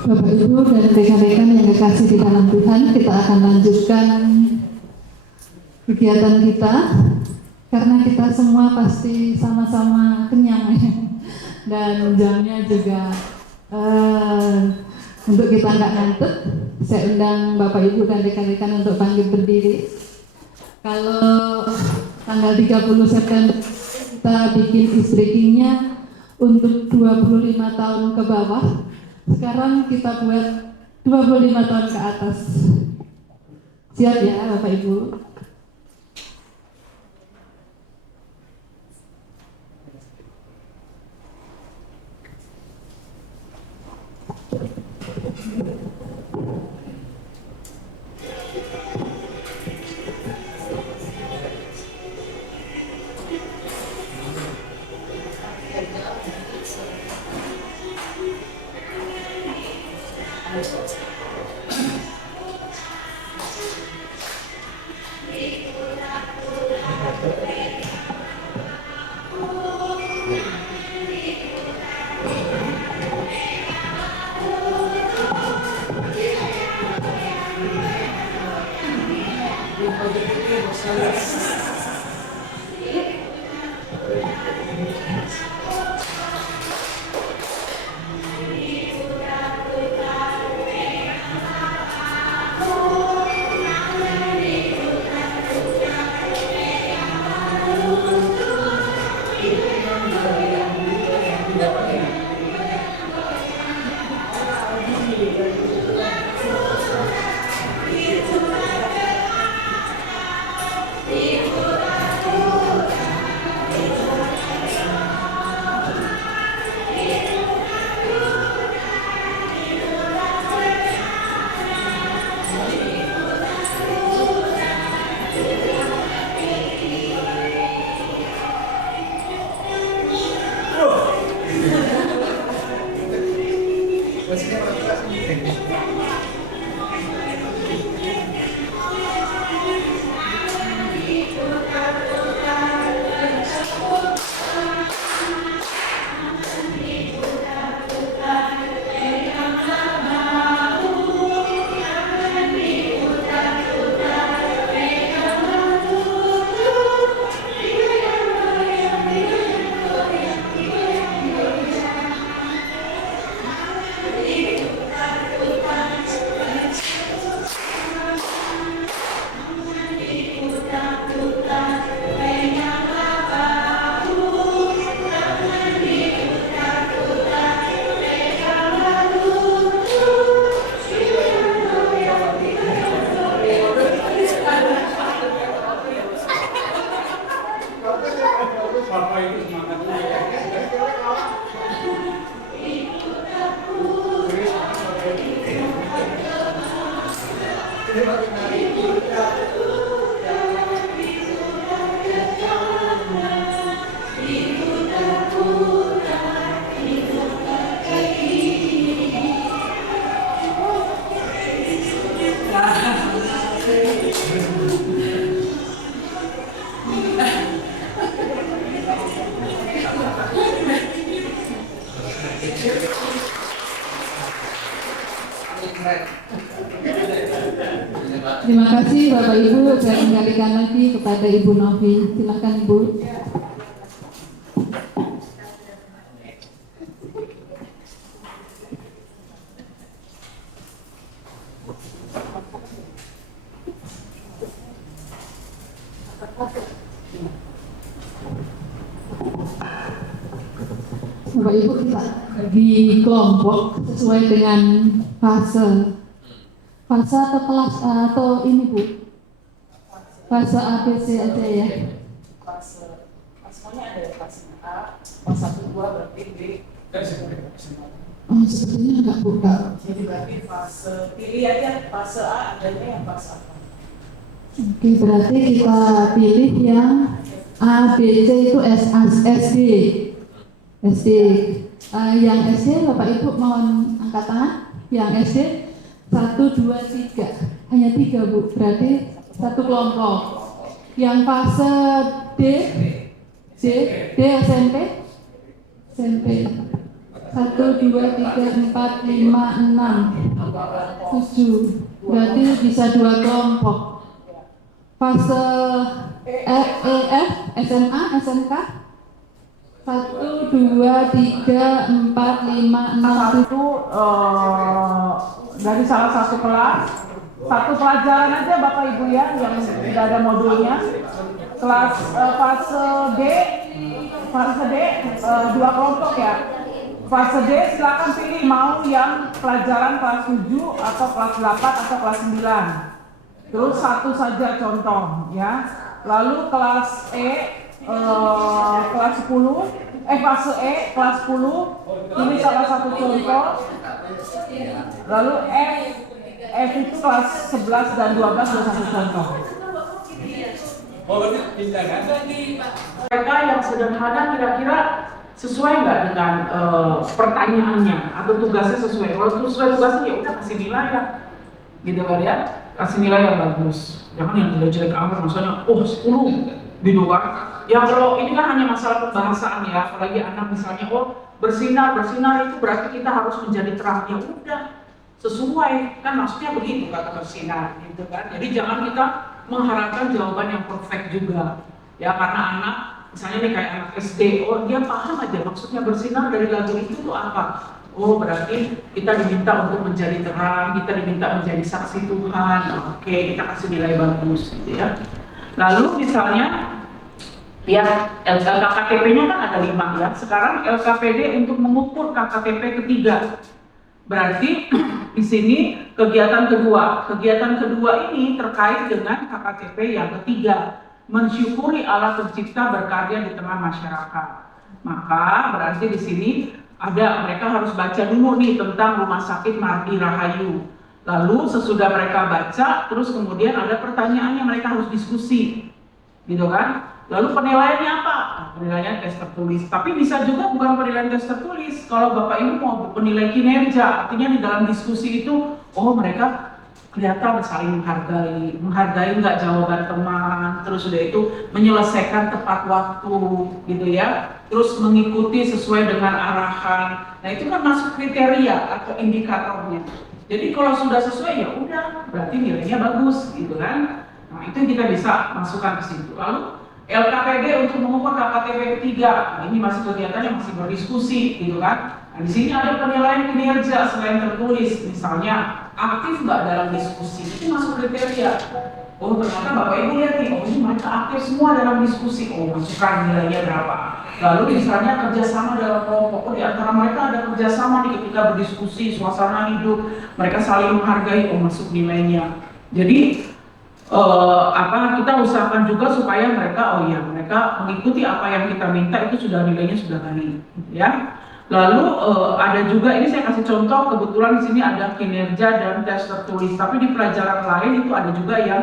Bapak Ibu dan rekan-rekan yang dikasih di dalam Tuhan, kita akan lanjutkan kegiatan kita karena kita semua pasti sama-sama kenyang dan jamnya juga untuk kita nggak ngantuk. Saya undang Bapak Ibu dan rekan-rekan untuk bangkit berdiri. Kalau tanggal 30 September kita bikin breakingnya untuk 25 tahun ke bawah. Sekarang kita buat 25 tahun ke atas. Siap ya Bapak Ibu? Terima kasih Bapak Ibu. Saya kembalikan lagi kepada Ibu Novi. Silakan Ibu. Bapak Ibu, kita bagi kelompok sesuai dengan fase atau kelas atau ini Bu, fase ABC aja ya. Fasenya ada fase A, fase 1, 2 berarti B. Oh, sepertinya enggak buka. Jadi berarti fase, pilih aja fase A, adanya yang fase apa. Oke, berarti kita pilih yang A, B, C itu SD. Yang SD Bapak Ibu mohon angkat tangan. Yang SD 1, 2, 3. Hanya 3 Bu, berarti satu kelompok. Yang fase D SMP 1, 2, 3, 4, 5, 6, 7, berarti bisa 2 kelompok. Fase EF SMA SMK 1, 2, 3, 4, 5, 6, 7. Satu dari salah satu kelas, satu pelajaran aja Bapak Ibu ya yang tidak ada modulnya. Kelas fase D 2 kelompok ya. Fase D silakan pilih mau yang pelajaran kelas 7 atau kelas 8 atau kelas 9. Terus satu saja contoh ya. Lalu kelas E kelas 10 fase E kelas 10 ini salah satu contoh. Lalu F itu kelas 11 dan 12 salah satu contoh. Mereka yang sederhana kira-kira sesuai nggak dengan pertanyaannya atau tugasnya sesuai. Kalau sesuai tugasnya ya udah kasih nilai ya, gitu kan ya, kasih nilai yang bagus. Jangan yang jelek-jelek amat, maksudnya 10 gitu kan. Ya kalau ini kan hanya masalah pembahasan ya, apalagi anak misalnya bersinar itu berarti kita harus menjadi terang. Ya udah sesuai kan maksudnya begitu kata bersinar gitu kan. Jadi jangan kita mengharapkan jawaban yang perfect juga ya, karena anak misalnya nih kayak anak SD, dia paham aja maksudnya bersinar dari lagu itu tuh apa. Berarti kita diminta untuk menjadi terang, kita diminta menjadi saksi Tuhan. Oke, kita kasih nilai bagus gitu ya. Lalu misalnya ya KKTP-nya kan ada 5 ya. Sekarang LKPD untuk mengukur KKTP ketiga. Berarti di sini kegiatan kedua ini terkait dengan KKTP yang ketiga, mensyukuri Allah pencipta berkarya di tengah masyarakat. Maka berarti di sini mereka harus baca dulu nih tentang Rumah Sakit Mardi Rahayu. Lalu sesudah mereka baca, terus kemudian ada pertanyaannya, mereka harus diskusi, gitu kan? Lalu penilaiannya apa? Penilaian tes tertulis. Tapi bisa juga bukan penilaian tes tertulis. Kalau Bapak Ibu mau penilai kinerja, artinya di dalam diskusi itu, mereka kelihatan saling menghargai nggak jawaban teman, terus udah itu menyelesaikan tepat waktu, gitu ya. Terus mengikuti sesuai dengan arahan. Nah itu kan masuk kriteria atau indikatornya. Jadi kalau sudah sesuai ya udah, berarti nilainya bagus, gitu kan? Nah itu kita bisa masukkan ke situ. Lalu LKPD untuk mengukur KKTP ketiga, ini masih kegiatannya masih berdiskusi, gitu kan? Nah, di sini ada penilaian kinerja selain tertulis, misalnya aktif nggak dalam diskusi, itu masuk kriteria. Ternyata Bapak Ibu lihat nih, ini mereka aktif semua dalam diskusi, masukkan nilainya berapa. Lalu misalnya kerjasama dalam kelompok, di antara mereka ada kerjasama nih ketika berdiskusi, suasana hidup, mereka saling menghargai, masuk nilainya. Jadi kita usahakan juga supaya mereka mengikuti apa yang kita minta, itu sudah nilainya sudah baik, ya. Lalu ada juga, ini saya kasih contoh, kebetulan di sini ada kinerja dan tes tertulis, tapi di pelajaran lain itu ada juga yang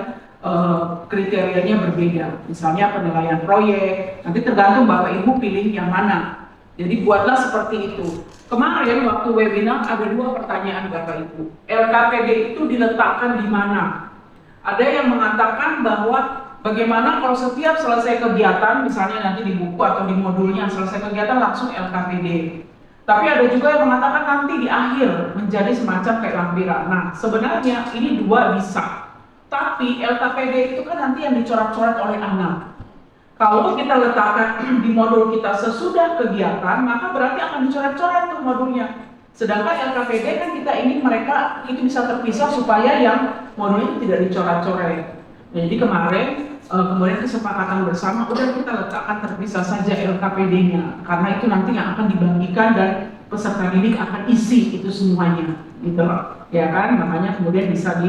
kriterianya berbeda. Misalnya penilaian proyek, nanti tergantung Bapak Ibu pilih yang mana. Jadi buatlah seperti itu. Kemarin waktu webinar ada 2 pertanyaan Bapak Ibu. LKPD itu diletakkan di mana? Ada yang mengatakan bahwa bagaimana kalau setiap selesai kegiatan, misalnya nanti di buku atau di modulnya selesai kegiatan langsung LKPD. Tapi ada juga yang mengatakan nanti di akhir menjadi semacam kayak lampiran. Nah sebenarnya ini 2 bisa. Tapi LKPD itu kan nanti yang dicoret-coret oleh anak. Kalau kita letakkan di modul kita sesudah kegiatan, maka berarti akan dicoret-coret tuh modulnya. Sedangkan LKPD kan kita ingin mereka itu bisa terpisah supaya yang modulnya itu tidak dicoret-coret. Jadi kemudian kesepakatan bersama, udah kita letakkan terpisah saja LKPD-nya, karena itu nanti yang akan dibagikan dan peserta didik akan isi itu semuanya, gitu, ya kan? Makanya kemudian bisa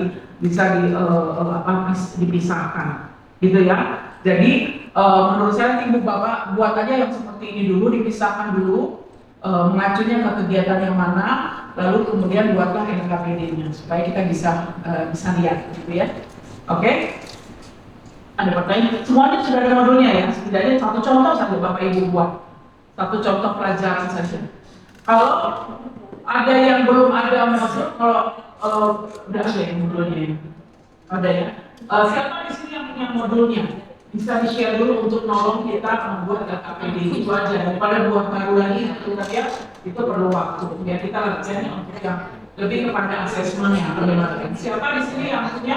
dipisahkan, gitu ya. Jadi menurut saya Ibu Bapak buat aja yang seperti ini dulu, dipisahkan dulu. Mengacunya ke kegiatan yang mana, lalu kemudian buatlah LKPD-nya supaya kita bisa lihat, gitu ya. Oke? Ada pertanyaan? Semuanya sudah ada modulnya ya. Setidaknya satu contoh saja Bapak Ibu buat, satu contoh pelajaran saja. Kalau ada yang belum ada modul, kalau udah ada ya modulnya. Ada ya. Siapa di sini yang punya modulnya? Bisa di-share dulu untuk nolong kita membuat LKPD itu aja. Daripada buat baru lagi itu ya, itu perlu waktu. Biar kita latihannya untuk yang lebih kepada asesmen yang relevan. Siapa di sini yang punya?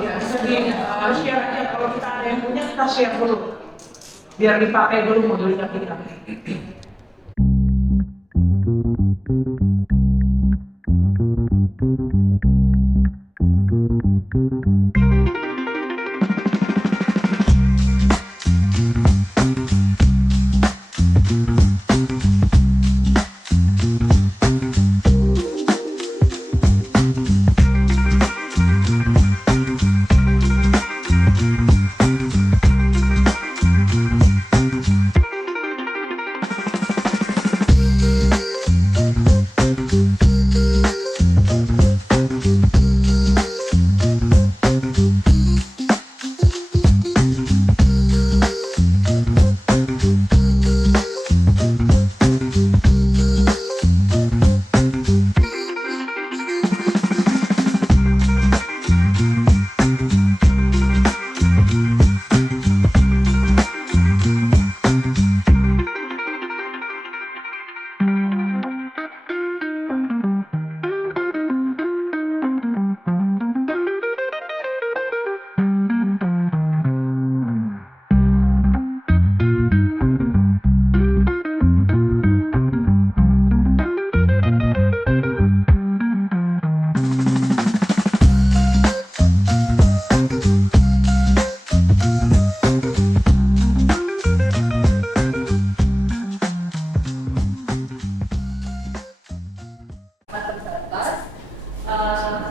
Ya, bisa di-share aja. Kalau kita ada yang punya, kita share dulu. Biar dipakai dulu modulnya kita.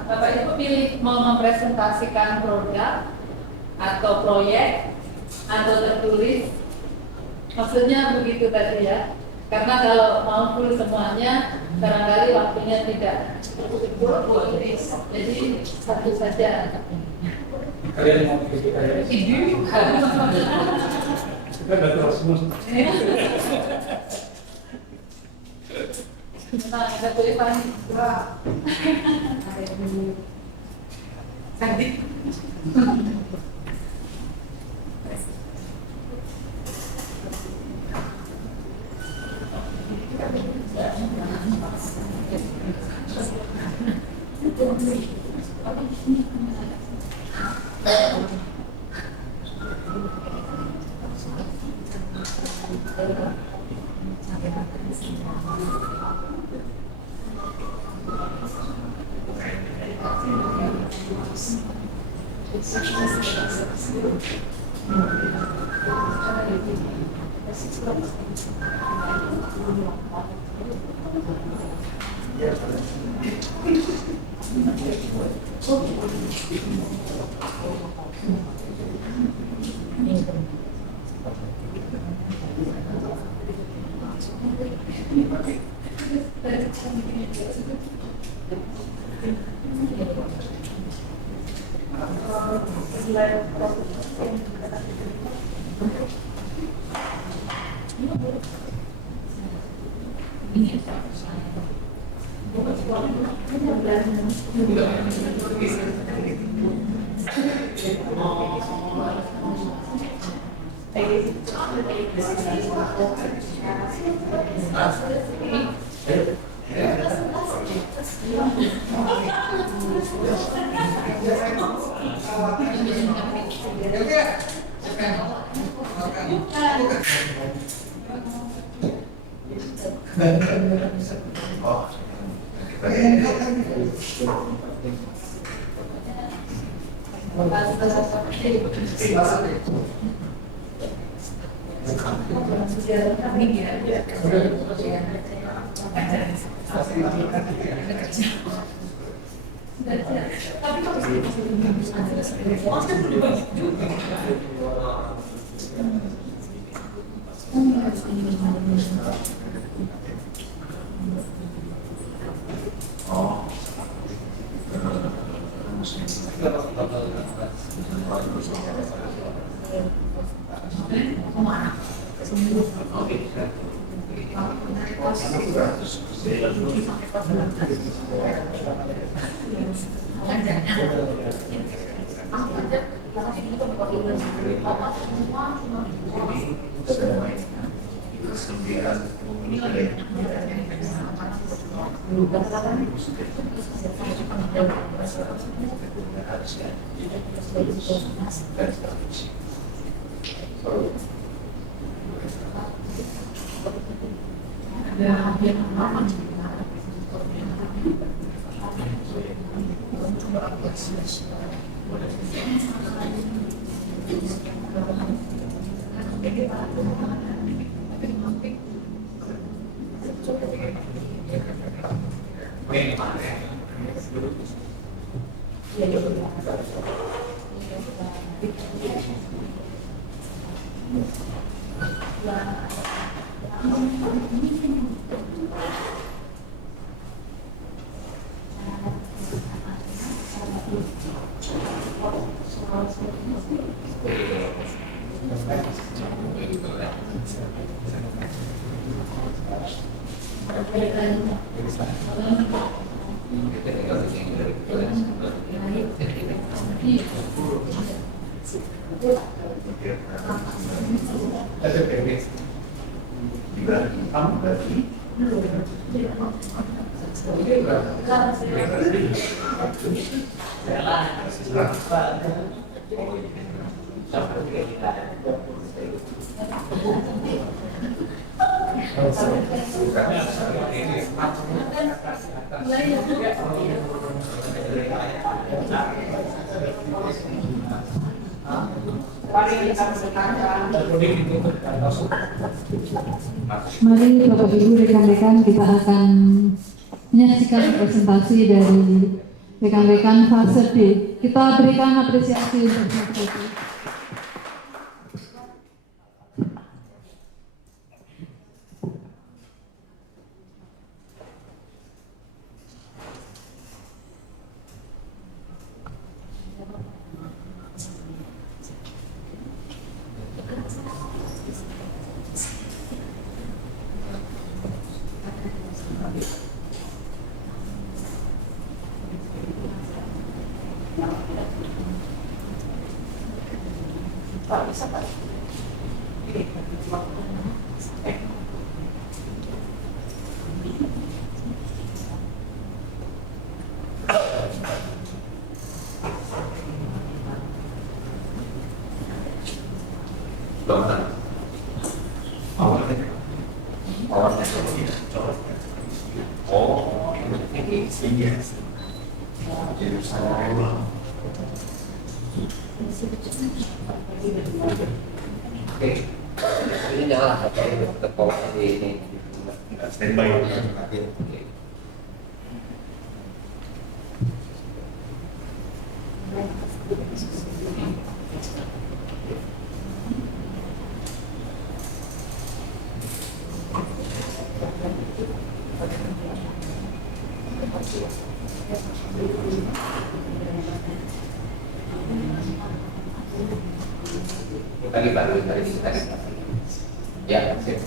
Bapak Ibu pilih mau mempresentasikan produk atau proyek atau tertulis, maksudnya begitu tadi ya. Karena kalau mau full semuanya, barangkali waktunya tidak cukup. Jadi satu saja. Kalian mau pilih kalian? Kita udah terus semua. Nah, ada tulisan cantik. Mari Bapak Ibu rekan-rekan kita akan menyaksikan presentasi dari rekan-rekan fase D. Kita berikan apresiasi untuk fase D. Ini nyala terpau di ini standby. Tadi baru tadi ya sip.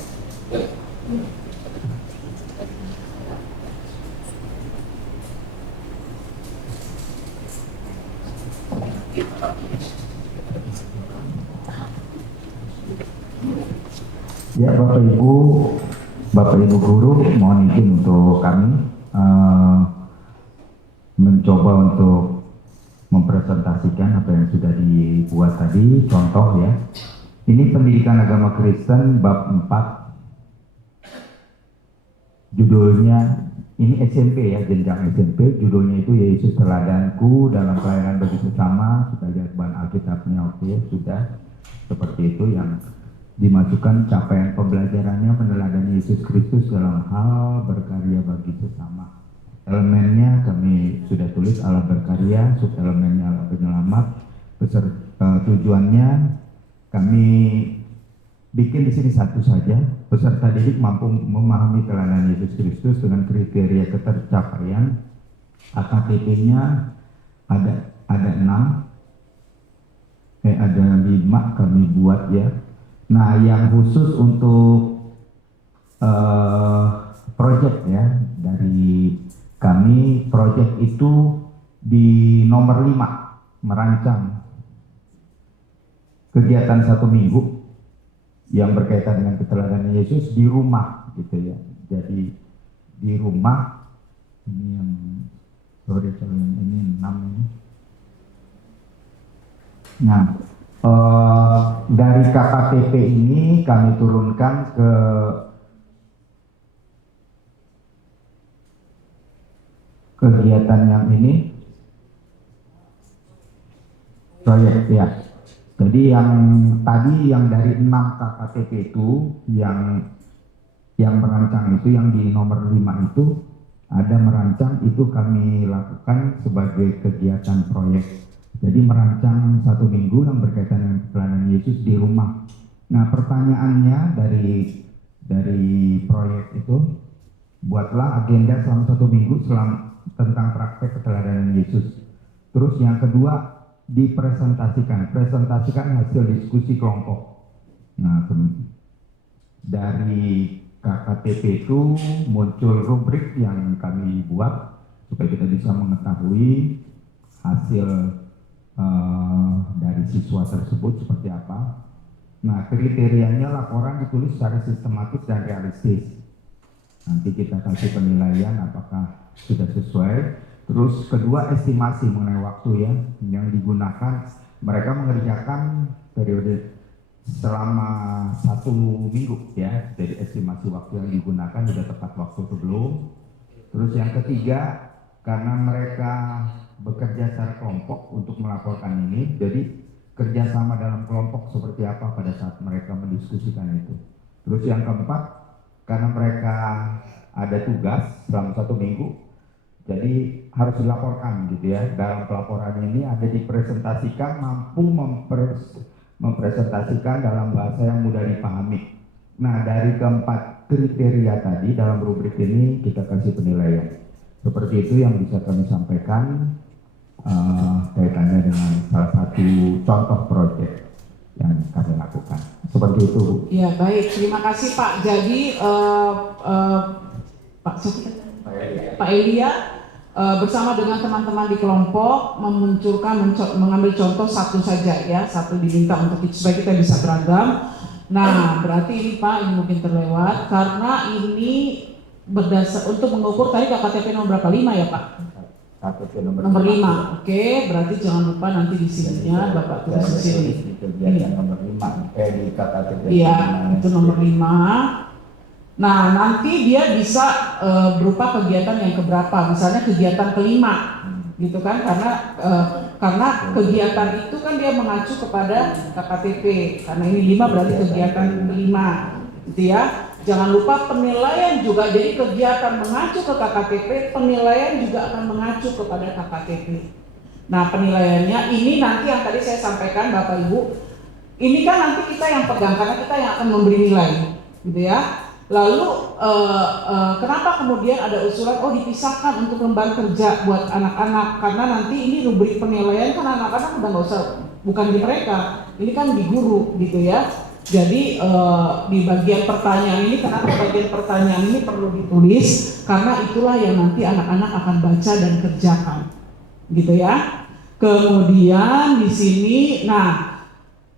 Ya, Bapak Ibu guru, mohon izin untuk kami mencoba untuk mempresentasikan apa yang sudah dibuat tadi, contoh ya. Ini pendidikan agama Kristen bab 4. Judulnya, ini SMP ya, jenjang SMP, judulnya itu Yesus Teladanku dalam pelayanan bagi sesama. Kita lihat bahan Alkitabnya, oke, sudah. Seperti itu yang dimasukkan capaian pembelajarannya meneladani Yesus Kristus dalam hal berkarya bagi sesama. Elemennya kami sudah tulis Allah berkarya, subelemennya Allah penyelamat. Tujuannya kami bikin di sini satu saja. Peserta didik mampu memahami teladan Yesus Kristus dengan kriteria ketercapaian. AKTP-nya ada 6, ada 5 kami buat ya. Nah, yang khusus untuk project ya, dari kami project itu di nomor 5 merancang kegiatan 1 minggu yang berkaitan dengan keteladanan Yesus di rumah gitu ya. Jadi di rumah ini yang sorry kalau yang ini 6 ini. Nah, dari KKTP ini kami turunkan ke kegiatan yang ini proyek ya. Jadi yang tadi yang dari 6 KKTP itu yang merancang itu yang di nomor 5 itu ada merancang itu kami lakukan sebagai kegiatan proyek. Jadi merancang 1 minggu yang berkaitan dengan keteladanan Yesus di rumah. Nah, pertanyaannya dari proyek itu, buatlah agenda selama 1 minggu tentang praktek keteladanan Yesus. Terus yang kedua, presentasikan hasil diskusi kelompok. Nah, dari KKTP itu muncul rubrik yang kami buat supaya kita bisa mengetahui hasil dari siswa tersebut seperti apa. Nah, kriterianya laporan ditulis secara sistematis dan realistis. Nanti kita kasih penilaian apakah sudah sesuai. Terus kedua, estimasi mengenai waktu ya yang digunakan. Mereka mengerjakan periode selama 1 minggu ya. Jadi estimasi waktu yang digunakan sudah tepat waktu atau belum. Terus yang ketiga, karena mereka bekerja secara kelompok untuk melaporkan ini, jadi kerjasama dalam kelompok seperti apa pada saat mereka mendiskusikan itu. Terus yang keempat, karena mereka ada tugas selama 1 minggu, jadi harus dilaporkan gitu ya. Dalam pelaporan ini ada dipresentasikan, mampu mempresentasikan dalam bahasa yang mudah dipahami. Nah, dari keempat kriteria tadi dalam rubrik ini kita kasih penilaian. Seperti itu yang bisa kami sampaikan kaitannya dengan salah satu contoh proyek yang kami lakukan. Seperti itu, Bu. Ya, baik. Terima kasih, Pak. Jadi Pak Elia bersama dengan teman-teman di kelompok mengambil contoh satu saja ya, satu diminta untuk supaya kita bisa beragam. Nah, berarti ini Pak, ini mungkin terlewat karena ini berdasar untuk mengukur tadi KKTP nomor berapa? 5 ya Pak? KKTP nomor 5. Oke, berarti jangan lupa nanti di sininya Bapak tulis di sini. Kegiatan nomor 5 di KKTP. Iya, itu nomor 5. Nah, nanti dia bisa berupa kegiatan yang keberapa, misalnya kegiatan kelima, gitu kan? Karena kegiatan itu kan dia mengacu kepada KKTP. Karena ini 5 berarti kegiatan kelima, gitu ya. Jangan lupa penilaian juga. Jadi kegiatan mengacu ke KKTP, penilaian juga akan mengacu kepada KKTP. Nah, penilaiannya ini nanti yang tadi saya sampaikan Bapak Ibu, ini kan nanti kita yang pegang karena kita yang akan memberi nilai, gitu ya. Lalu kenapa kemudian ada usulan dipisahkan untuk lembar kerja buat anak-anak, karena nanti ini rubrik penilaian kan anak-anak udah nggak usah, bukan di mereka, ini kan di guru gitu ya. Jadi di bagian pertanyaan ini, kenapa bagian pertanyaan ini perlu ditulis, karena itulah yang nanti anak-anak akan baca dan kerjakan gitu ya. Kemudian di sini, nah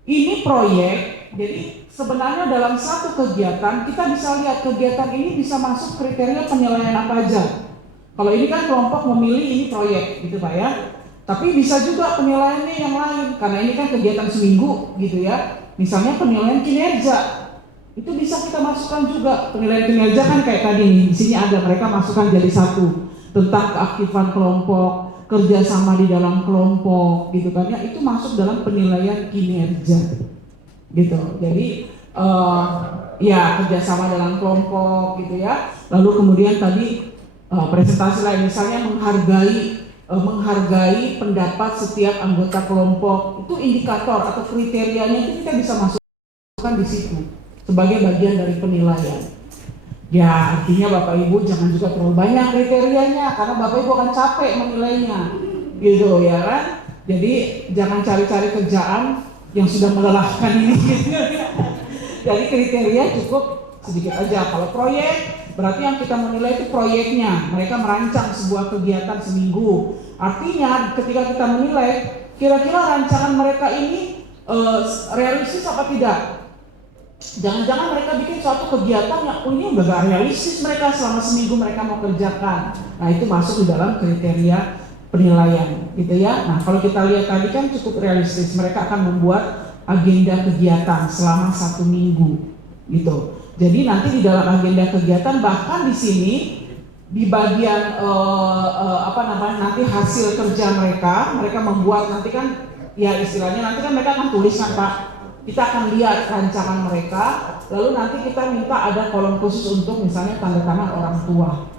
ini proyek, jadi sebenarnya dalam satu kegiatan kita bisa lihat kegiatan ini bisa masuk kriteria penilaian apa aja. Kalau ini kan kelompok memilih ini proyek gitu Pak ya. Tapi bisa juga penilaiannya yang lain karena ini kan kegiatan seminggu gitu ya. Misalnya penilaian kinerja. Itu bisa kita masukkan juga. Penilaian kinerja kan kayak tadi nih, di sini ada mereka masukkan jadi satu tentang keaktifan kelompok, kerjasama di dalam kelompok gitu kan ya. Itu masuk dalam penilaian kinerja. Gitu. Jadi ya kerjasama dalam kelompok gitu ya. Lalu kemudian tadi presentasi lain misalnya menghargai pendapat setiap anggota kelompok. Itu indikator atau kriterianya itu kita bisa masukkan di situ sebagai bagian dari penilaian. Ya artinya Bapak Ibu jangan juga terlalu banyak kriterianya karena Bapak Ibu akan capek menilainya gitu ya kan. Jadi jangan cari-cari kerjaan yang sudah melelahkan ini. Jadi kriteria cukup sedikit aja. Kalau proyek Berarti yang kita menilai itu proyeknya. Mereka merancang sebuah kegiatan seminggu. Artinya ketika kita menilai, kira-kira rancangan mereka ini realistis apa tidak? Jangan-jangan mereka bikin suatu kegiatan yang ini udah gak realistis mereka selama seminggu mereka mau kerjakan. Nah itu masuk di dalam kriteria penilaian gitu ya. Nah kalau kita lihat tadi kan cukup realistis, mereka akan membuat agenda kegiatan selama 1 minggu gitu. Jadi nanti di dalam agenda kegiatan bahkan di sini di bagian nanti hasil kerja mereka membuat nanti kan ya istilahnya nanti kan mereka akan tuliskan Pak. Kita akan lihat rancangan mereka, lalu nanti kita minta ada kolom khusus untuk misalnya tanda tangan orang tua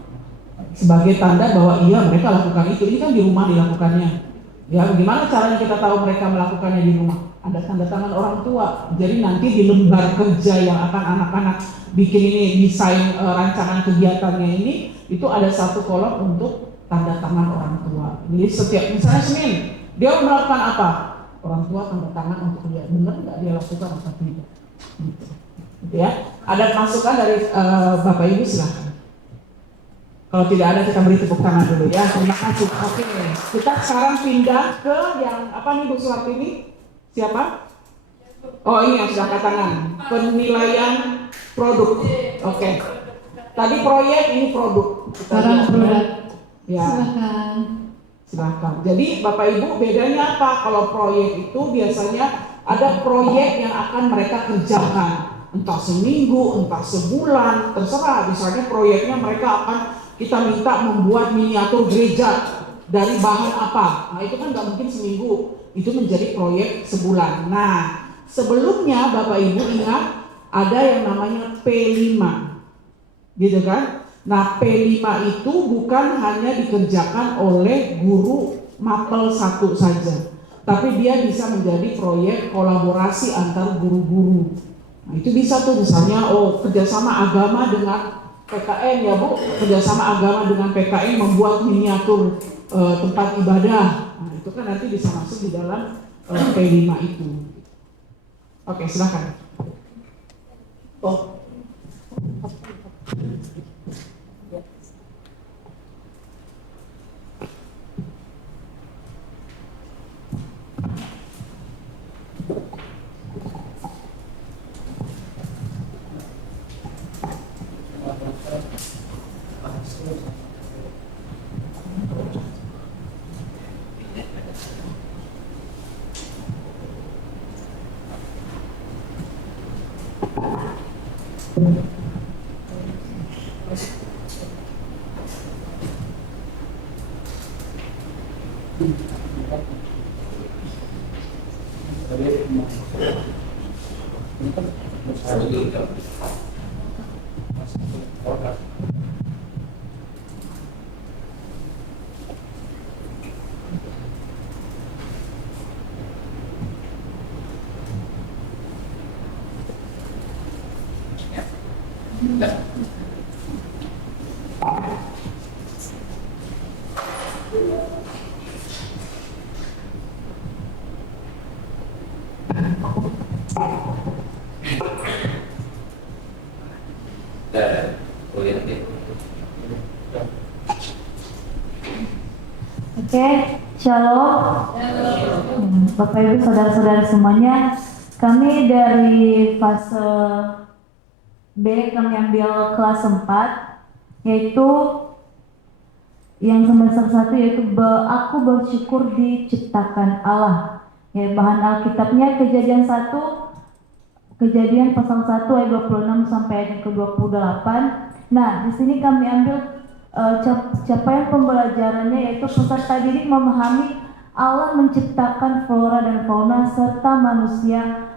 sebagai tanda bahwa iya mereka lakukan itu. Ini kan di rumah dilakukannya. Ya, bagaimana caranya kita tahu mereka melakukannya di rumah? Ada tanda tangan orang tua. Jadi nanti di lembar kerja yang akan anak-anak bikin ini desain rancangan kegiatannya ini, itu ada satu kolom untuk tanda tangan orang tua. Jadi setiap misalnya Senin dia melakukan apa? Orang tua tanda tangan untuk dia, benar nggak dia lakukan atau tidak? Gitu. Ya, ada masukan dari Bapak Ibu silahkan. Kalau tidak ada kita beri tepuk tangan dulu ya. Terima kasih. Oke, kita sekarang pindah ke yang apa nih Bu Suhartini? Siapa? Oh ini yang sudah angkat tangan. Penilaian produk. Oke. Tadi proyek, ini produk. Sekarang produk. Ya. Silakan. Silahkan. Jadi Bapak Ibu bedanya apa? Kalau proyek itu biasanya ada proyek yang akan mereka kerjakan. Entah seminggu, entah sebulan, terserah. Misalnya proyeknya mereka akan kita minta membuat miniatur gereja dari bahan apa. Nah itu kan nggak mungkin seminggu. Itu menjadi proyek sebulan. Nah sebelumnya Bapak Ibu ingat ada yang namanya P5. Gitu kan? Nah P5 itu bukan hanya dikerjakan oleh guru mapel 1 saja, tapi dia bisa menjadi proyek kolaborasi antar guru-guru. Nah itu bisa tuh misalnya kerjasama agama dengan PKN ya Bu, kerjasama agama dengan PKN membuat miniatur tempat ibadah. Nah itu kan nanti bisa masuk di dalam P5 itu. Oke silakan. Oke, shalom. Bapak Ibu saudara-saudara semuanya, kami dari fase B kami ambil kelas 4, yaitu yang semester 1 yaitu aku bersyukur diciptakan Allah. Ya, bahan Alkitabnya Kejadian 1, Kejadian pasal 1 ayat 26 sampai ayat ke-28. Nah, di sini kami ambil capaian pembelajarannya yaitu peserta didik memahami Allah menciptakan flora dan fauna serta manusia,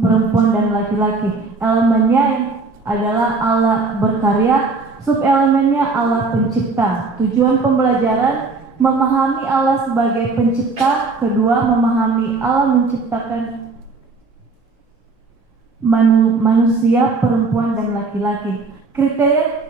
perempuan dan laki-laki. Elemennya adalah Allah berkarya, subelemennya Allah pencipta. Tujuan pembelajaran memahami Allah sebagai pencipta. Kedua, memahami Allah menciptakan manusia, perempuan dan laki-laki.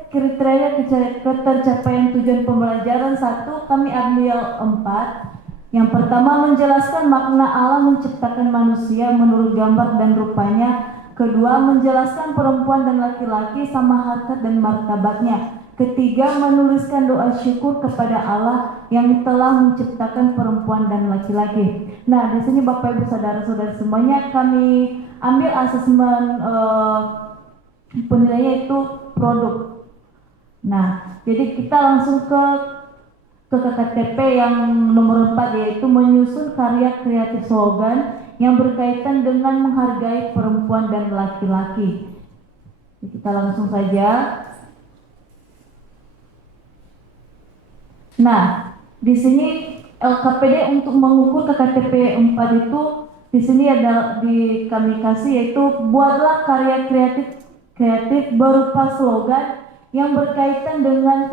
Kriteria ketercapaian tujuan pembelajaran 1 kami ambil 4. Yang pertama, menjelaskan makna Allah menciptakan manusia menurut gambar dan rupanya Kedua, menjelaskan perempuan dan laki-laki sama harkat dan martabatnya. Ketiga, menuliskan doa syukur kepada Allah yang telah menciptakan perempuan dan laki-laki. Nah, di sini Bapak Ibu saudara-saudara semuanya kami ambil asesmen penilaiannya itu produk. Nah, jadi kita langsung ke KKTP yang nomor 4, yaitu menyusun karya kreatif slogan yang berkaitan dengan menghargai perempuan dan laki-laki. Kita langsung saja. Nah, di sini LKPD untuk mengukur KKTP 4 itu di sini ada di kami kasih, yaitu buatlah karya kreatif berupa slogan yang berkaitan dengan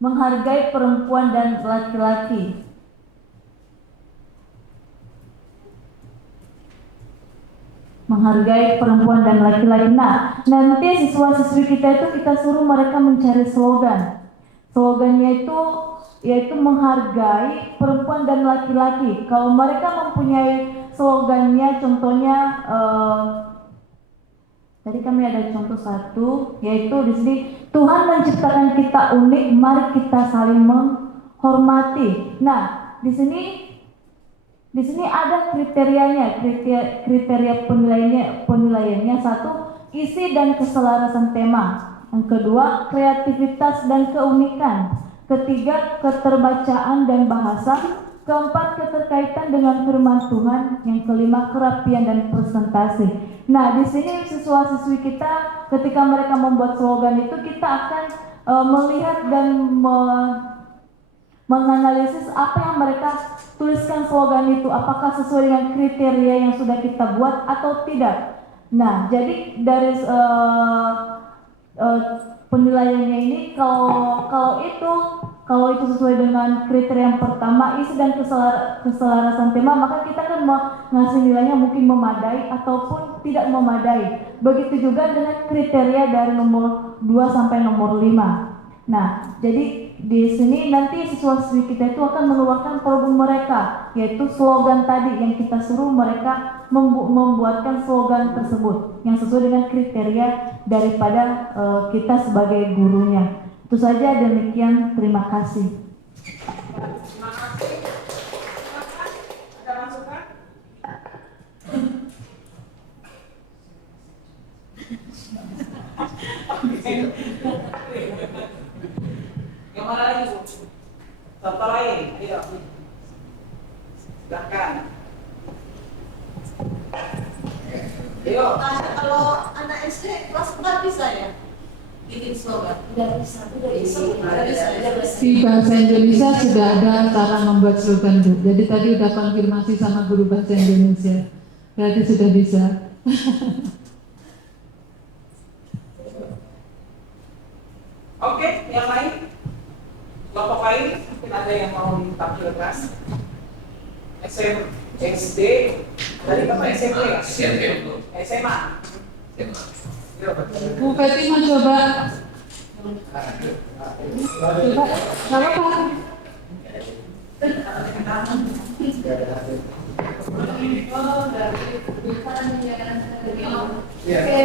menghargai perempuan dan laki-laki. Menghargai perempuan dan laki-laki. Nah, nanti siswa-siswi kita itu kita suruh mereka mencari slogan. Slogannya itu yaitu menghargai perempuan dan laki-laki. Kalau mereka mempunyai slogannya, contohnya tadi kami ada contoh satu, yaitu di sini Tuhan menciptakan kita unik, mari kita saling menghormati. Nah, di sini ada kriterianya, kriteria penilaiannya. Satu, isi dan keselarasan tema. Yang kedua, kreativitas dan keunikan. Ketiga, keterbacaan dan bahasa. Keempat, keterkaitan dengan firman Tuhan. Yang kelima, kerapian dan presentasi. Nah, di sini siswa-siswi kita ketika mereka membuat slogan itu kita akan melihat dan menganalisis apa yang mereka tuliskan slogan itu, apakah sesuai dengan kriteria yang sudah kita buat atau tidak. Nah, jadi dari penilaiannya ini kalau itu sesuai dengan kriteria yang pertama, isi dan keselarasan tema, maka kita akan ngasih nilainya mungkin memadai ataupun tidak memadai. Begitu juga dengan kriteria dari nomor 2 sampai nomor 5. Nah, jadi di sini nanti siswa-siswi kita itu akan mengeluarkan produk mereka, yaitu slogan tadi yang kita suruh mereka membuatkan slogan tersebut yang sesuai dengan kriteria daripada kita sebagai gurunya. Itu saja, demikian, terima kasih. Terima kasih. Ada masukan? Yang mana lagi, Bu? Contoh lain, ayo. Silakan. Ayo. Kalau anak SD kelas 4 bisa ya? Bikin slogan? Tidak bisa. Di bahasa Indonesia sudah ada cara membuat slogan, Bu. Jadi tadi udah konfirmasi sama guru bahasa Indonesia. Berarti sudah bisa. Oke, yang lain? Kelompok lain mungkin ada yang mau ditampilkan. SD, tadi apa SMP ya? SMA. Bu Feti mau coba? Coba, nggak apa-apa. Oke,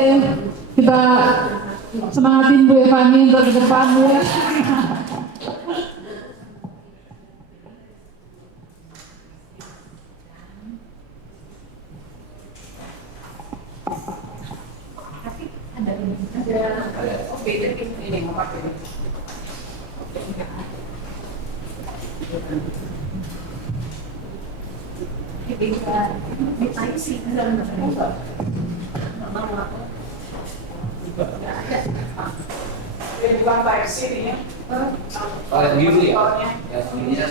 kita semangatin Bu Evani untuk ke depan ya. Oke, jadi ini mau pakai ini. Ini bukan type C ini ya. Kalau biru ya, yang ininya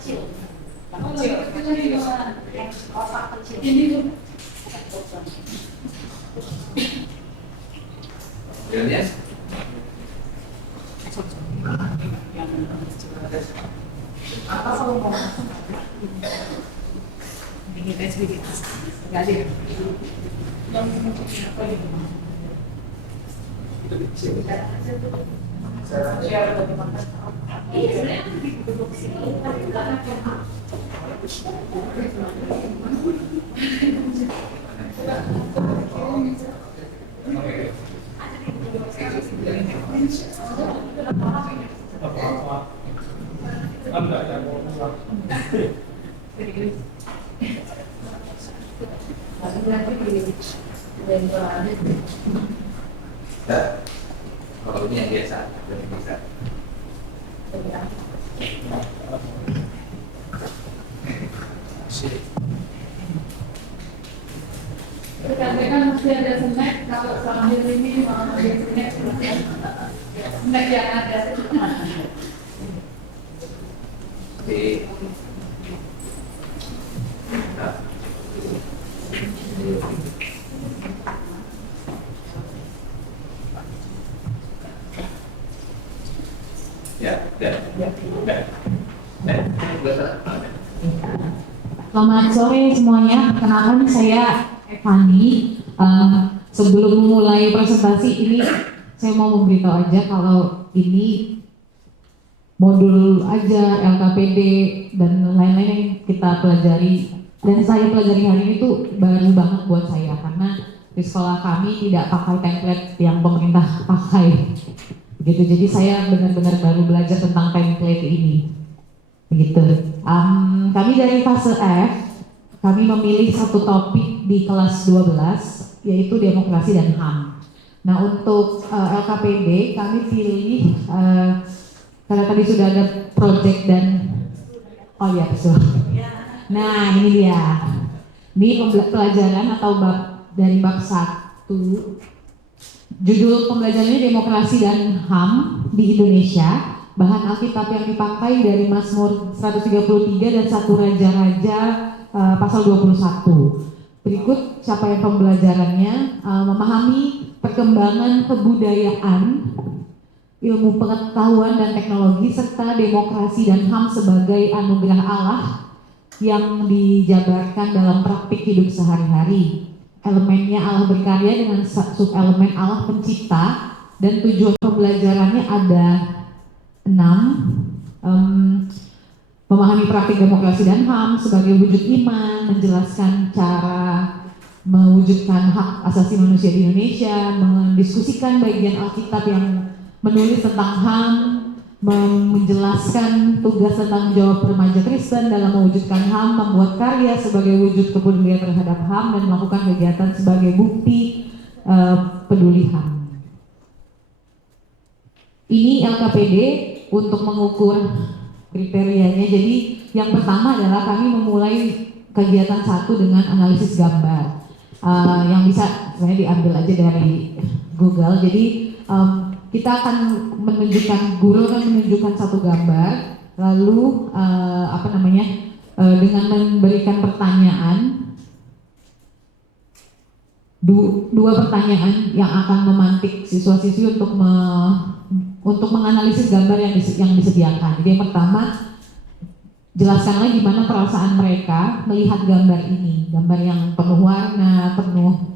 Kecil. Kotak kecil. birunya. Apa kalau mau? Ini tes sedikit. Enggak ada. Share bagaimana? Iya, sebenarnya duduk sini. Apa-apa. Anda yang mau pulang. Kalau ini yang biasa, yang bisa. Rekan-rekan masih ada snack, kalau sambil ini mau ambil snack yang ada. Di Selamat sore semuanya, kenalkan saya Evani. Sebelum memulai presentasi ini, saya mau memberitahu aja kalau ini modul ajar, LKPD, dan lain-lain yang kita pelajari dan saya pelajari hari ini tuh baru banget buat saya karena di sekolah kami tidak pakai template yang pemerintah pakai begitu, jadi saya benar-benar baru belajar tentang template ini begitu. Kami dari fase F, kami memilih satu topik di kelas 12 yaitu demokrasi dan HAM. Nah untuk LKPD kami pilih karena tadi sudah ada project dan oh ya betul. Nah ini dia, ini pelajaran atau bab dari bab 1. Judul pembelajarannya demokrasi dan HAM di Indonesia. Bahan Alkitab yang dipakai dari Mazmur 133 dan 1 Raja-Raja pasal 21. Berikut capaian pembelajarannya, memahami perkembangan kebudayaan, ilmu pengetahuan dan teknologi, serta demokrasi dan HAM sebagai anugerah Allah yang dijabarkan dalam praktik hidup sehari-hari. Elemennya Allah berkarya dengan sub-elemen Allah pencipta, dan tujuan pembelajarannya ada 6. Memahami praktik demokrasi dan HAM sebagai wujud iman, menjelaskan cara mewujudkan hak asasi manusia di Indonesia, mendiskusikan bagian Alkitab yang menulis tentang HAM, menjelaskan tugas dan tanggung jawab remaja Kristen dalam mewujudkan HAM, membuat karya sebagai wujud kepedulian terhadap HAM, dan melakukan kegiatan sebagai bukti peduli HAM. Ini LKPD untuk mengukur kriterianya. Jadi yang pertama adalah kami memulai kegiatan 1 dengan analisis gambar, yang bisa sebenarnya diambil aja dari Google. Jadi kita akan guru akan menunjukkan satu gambar, lalu dengan memberikan pertanyaan, dua pertanyaan yang akan memantik siswa-siswi untuk menganalisis gambar yang disediakan. Jadi yang pertama, jelaskanlah gimana perasaan mereka melihat gambar ini, gambar yang penuh warna, penuh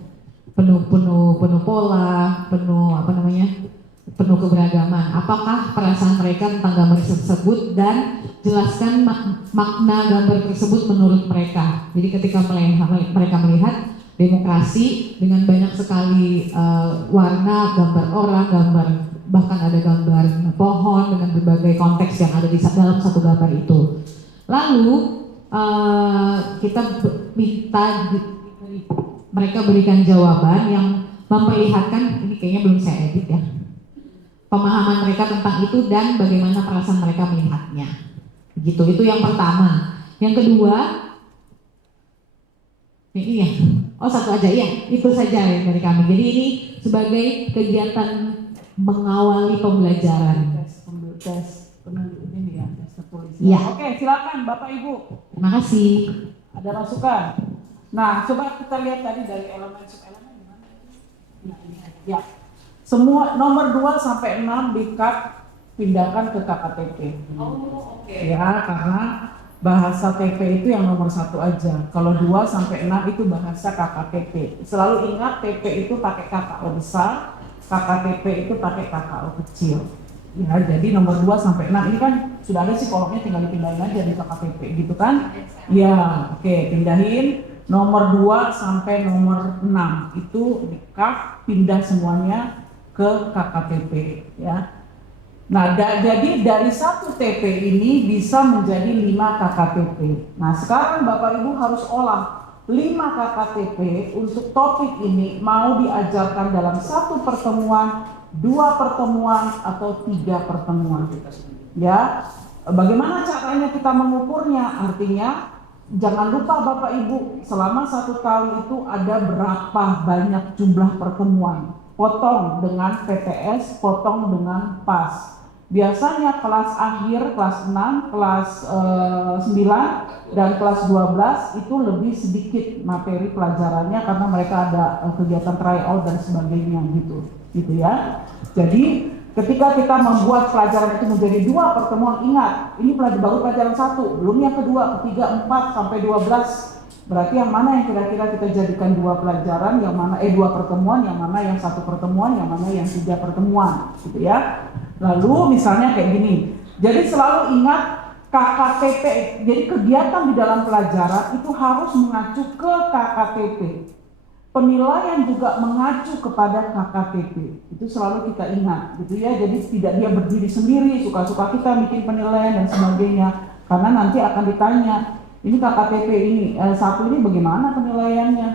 pola, penuh keberagaman. Apakah perasaan mereka tentang gambar tersebut, dan jelaskan makna gambar tersebut menurut mereka. Jadi ketika mereka melihat demokrasi dengan banyak sekali warna, gambar orang, bahkan ada gambar pohon dengan berbagai konteks yang ada di dalam satu gambar itu. Lalu kita minta mereka berikan jawaban yang memperlihatkan, ini kayaknya belum saya edit ya, pemahaman mereka tentang itu dan bagaimana perasaan mereka melihatnya. Begitu, itu yang pertama. Yang kedua, ini ya, satu aja ya, itu saja ya dari kami. Jadi ini sebagai kegiatan mengawali pembelajaran. Tes ini ya, tes kepolisian. Ya. Oke, silakan Bapak Ibu. Terima kasih. Ada masukan. Nah, coba kita lihat tadi dari elemen sub-elemen gimana? Nah, ini ya. Semua nomor 2 sampai 6 di-cut, pindahkan ke KKTP. Oh, oke. Ya, karena bahasa TP itu yang nomor 1 aja. Kalau 2 sampai 6 itu bahasa KKTP. Selalu ingat TP itu pakai KKO besar, KKTP itu pakai KKO kecil. Ya, jadi nomor 2 sampai 6 ini kan sudah ada psikolognya, tinggal dipindahin aja di KKTP gitu kan. Ya, oke, pindahin nomor 2 sampai nomor 6 itu pindah semuanya ke KKTP ya. Nah, jadi dari 1 TP ini bisa menjadi 5 KKTP. Nah, sekarang Bapak Ibu harus olah 5 KKTP untuk topik ini mau diajarkan dalam 1 pertemuan, 2 pertemuan, atau 3 pertemuan. Ya, bagaimana caranya kita mengukurnya? Artinya, jangan lupa Bapak Ibu, selama 1 tahun itu ada berapa banyak jumlah pertemuan. Potong dengan PTS, potong dengan PAS. Biasanya kelas akhir, kelas 6, kelas 9, dan kelas 12 itu lebih sedikit materi pelajarannya karena mereka ada kegiatan tryout dan sebagainya gitu ya. Jadi ketika kita membuat pelajaran itu menjadi 2 pertemuan, ingat ini baru pelajaran 1, belum yang kedua, ketiga, 4 sampai 12. Berarti yang mana yang kira-kira kita jadikan 2 pelajaran, yang mana 2 pertemuan, yang mana yang 1 pertemuan, yang mana yang 3 pertemuan, gitu ya. Lalu misalnya kayak gini. Jadi selalu ingat KKTP. Jadi kegiatan di dalam pelajaran itu harus mengacu ke KKTP. Penilaian juga mengacu kepada KKTP. Itu selalu kita ingat, gitu ya. Jadi tidak dia berdiri sendiri, suka-suka kita bikin penilaian dan sebagainya. Karena nanti akan ditanya, ini KKTP ini 1 ini bagaimana penilaiannya,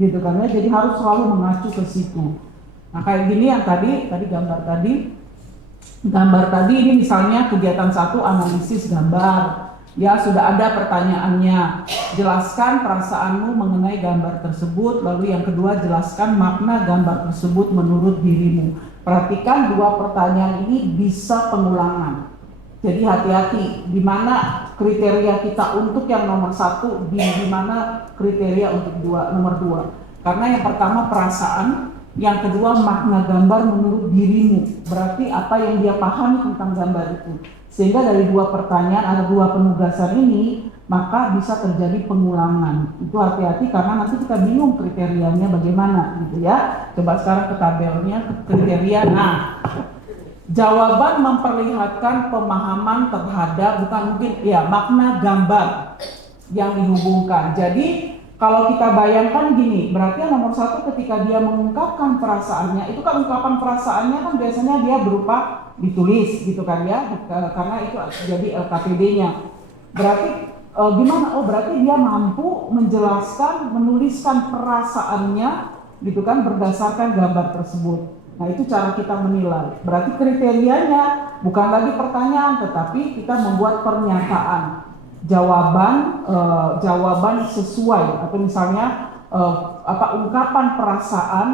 gitu kan ya. Jadi harus selalu mengacu ke situ. Nah, kayak gini yang tadi gambar tadi ini misalnya kegiatan 1 analisis gambar. Ya, sudah ada pertanyaannya. Jelaskan perasaanmu mengenai gambar tersebut. Lalu yang kedua, jelaskan makna gambar tersebut menurut dirimu. Perhatikan 2 pertanyaan ini bisa pengulangan. Jadi hati-hati di mana kriteria kita untuk yang nomor 1, di mana kriteria untuk nomor 2. Karena yang pertama perasaan, yang kedua makna gambar menurut dirimu. Berarti apa yang dia pahami tentang gambar itu. Sehingga dari 2 pertanyaan, ada 2 penugasan ini, maka bisa terjadi pengulangan. Itu hati-hati karena nanti kita bingung kriterianya bagaimana gitu ya. Coba sekarang ke tabelnya, ke kriteria. Nah, jawaban memperlihatkan pemahaman terhadap, bukan mungkin ya, makna gambar yang dihubungkan. Jadi kalau kita bayangkan gini, berarti yang nomor 1 ketika dia mengungkapkan perasaannya, itu kan ungkapan perasaannya kan biasanya dia berupa ditulis gitu kan ya, karena itu jadi LKPD-nya. Berarti gimana? Oh, berarti dia mampu menjelaskan, menuliskan perasaannya gitu kan berdasarkan gambar tersebut. Nah, itu cara kita menilai. Berarti kriterianya bukan lagi pertanyaan, tetapi kita membuat pernyataan. Jawaban sesuai, atau misalnya ungkapan perasaan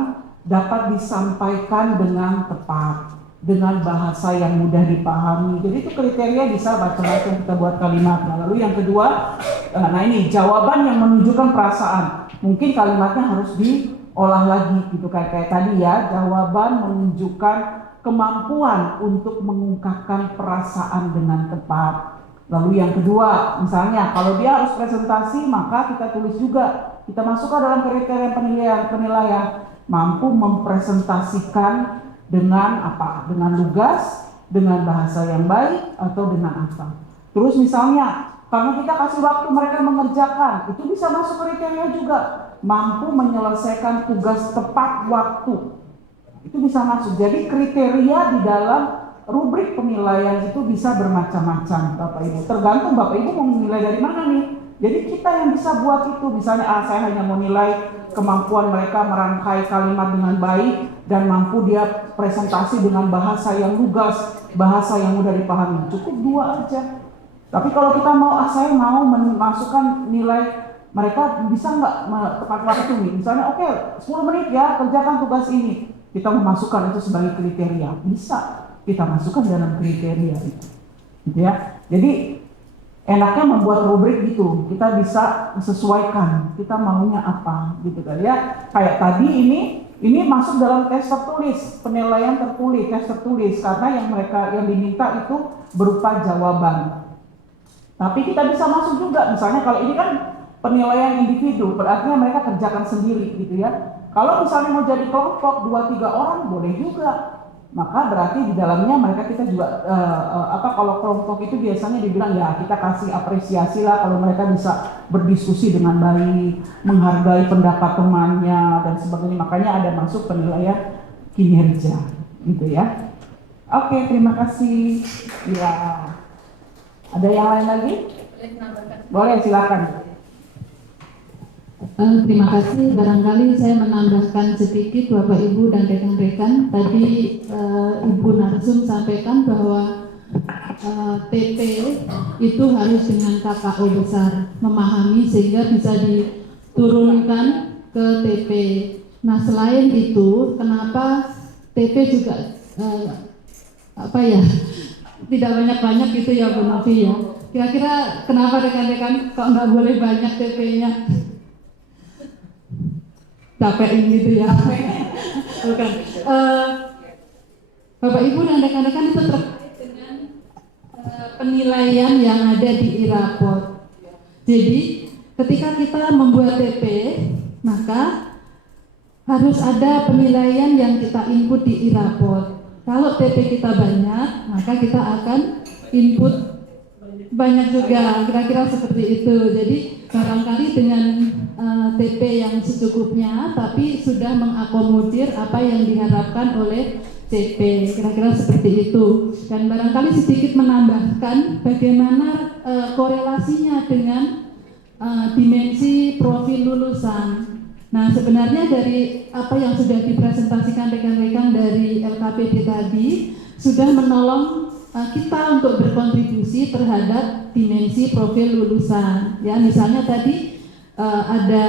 dapat disampaikan dengan tepat, dengan bahasa yang mudah dipahami. Jadi itu kriteria bisa macam-macam kita buat kalimatnya. Lalu yang kedua, nah ini jawaban yang menunjukkan perasaan. Mungkin kalimatnya harus diolah lagi gitu kayak tadi ya. Jawaban menunjukkan kemampuan untuk mengungkapkan perasaan dengan tepat. Lalu yang kedua, misalnya kalau dia harus presentasi, maka kita tulis juga, kita masukkan dalam kriteria penilaian mampu mempresentasikan dengan apa? Dengan lugas, dengan bahasa yang baik, atau dengan apa. Terus misalnya, karena kita kasih waktu mereka mengerjakan, itu bisa masuk kriteria juga, mampu menyelesaikan tugas tepat waktu. Itu bisa masuk. Jadi kriteria di dalam rubrik penilaian itu bisa bermacam-macam Bapak Ibu. Tergantung Bapak Ibu mau menilai dari mana nih. Jadi kita yang bisa buat itu. Misalnya saya hanya mau nilai kemampuan mereka merangkai kalimat dengan baik dan mampu dia presentasi dengan bahasa yang lugas, bahasa yang mudah dipahami. Cukup 2 aja. Tapi kalau kita mau, saya mau memasukkan nilai mereka bisa nggak tepat waktu nih. Misalnya oke, 10 menit ya kerjakan tugas ini. Kita memasukkan itu sebagai kriteria. Bisa kita masukkan dalam kriteria itu, gitu ya. Jadi enaknya membuat rubrik gitu, kita bisa sesuaikan kita maunya apa, gitu kan ya. Kayak tadi ini masuk dalam tes tertulis, penilaian tertulis, tes tertulis karena yang diminta itu berupa jawaban. Tapi kita bisa masuk juga, misalnya kalau ini kan penilaian individu, berarti mereka kerjakan sendiri, gitu ya. Kalau misalnya mau jadi kelompok 2-3 orang boleh juga. maka berarti di dalamnya mereka kita juga kalau kelompok itu biasanya dibilang ya kita kasih apresiasi lah kalau mereka bisa berdiskusi dengan baik, menghargai pendapat temannya dan sebagainya, makanya ada masuk penilaian kinerja gitu ya. Oke, terima kasih. Ya, ada yang lain lagi? Boleh, silakan. Terima kasih. Barangkali saya menambahkan sedikit Bapak Ibu dan rekan-rekan. Tadi Ibu Narsum sampaikan bahwa TP itu harus dengan KKO besar, memahami sehingga bisa diturunkan ke TP. Nah, selain itu, kenapa TP juga tidak banyak-banyak gitu ya Bu Novi ya? Kira-kira kenapa rekan-rekan kok nggak boleh banyak TP-nya? Capekin gitu ya. Bukan. Bapak Ibu dan rekan-rekan itu terkait dengan penilaian yang ada di e-raport. Jadi ketika kita membuat TP, maka harus ada penilaian yang kita input di e-raport. Kalau TP kita banyak, maka kita akan input banyak juga, kira-kira seperti itu. Jadi barangkali dengan TP yang secukupnya, tapi sudah mengakomodir apa yang diharapkan oleh CP, kira-kira seperti itu. Dan barangkali sedikit menambahkan bagaimana korelasinya dengan dimensi profil lulusan. Nah, sebenarnya dari apa yang sudah dipresentasikan rekan-rekan dari LKPD tadi sudah menolong kita untuk berkontribusi terhadap dimensi profil lulusan. Ya, misalnya tadi ada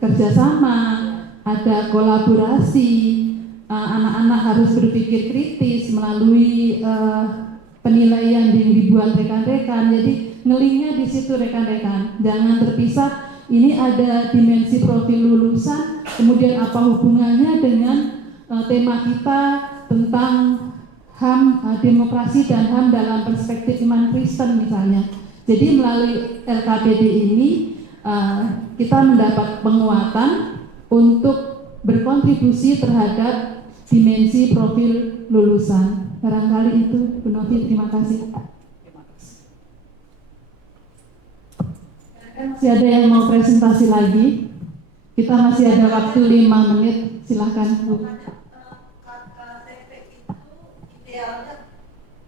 kerjasama, ada kolaborasi, anak-anak harus berpikir kritis melalui penilaian yang dibuat rekan-rekan. Jadi ngelingnya di situ rekan-rekan, jangan terpisah. Ini ada dimensi profil lulusan, kemudian apa hubungannya dengan tema kita tentang HAM, demokrasi dan HAM dalam perspektif iman Kristen misalnya. Jadi melalui LKPD ini kita mendapat penguatan untuk berkontribusi terhadap dimensi profil lulusan. Barangkali itu, Bu Novi, terima kasih. Masih ada yang mau presentasi lagi? Kita masih ada waktu 5 menit, silahkan Bu. KKTP itu idealnya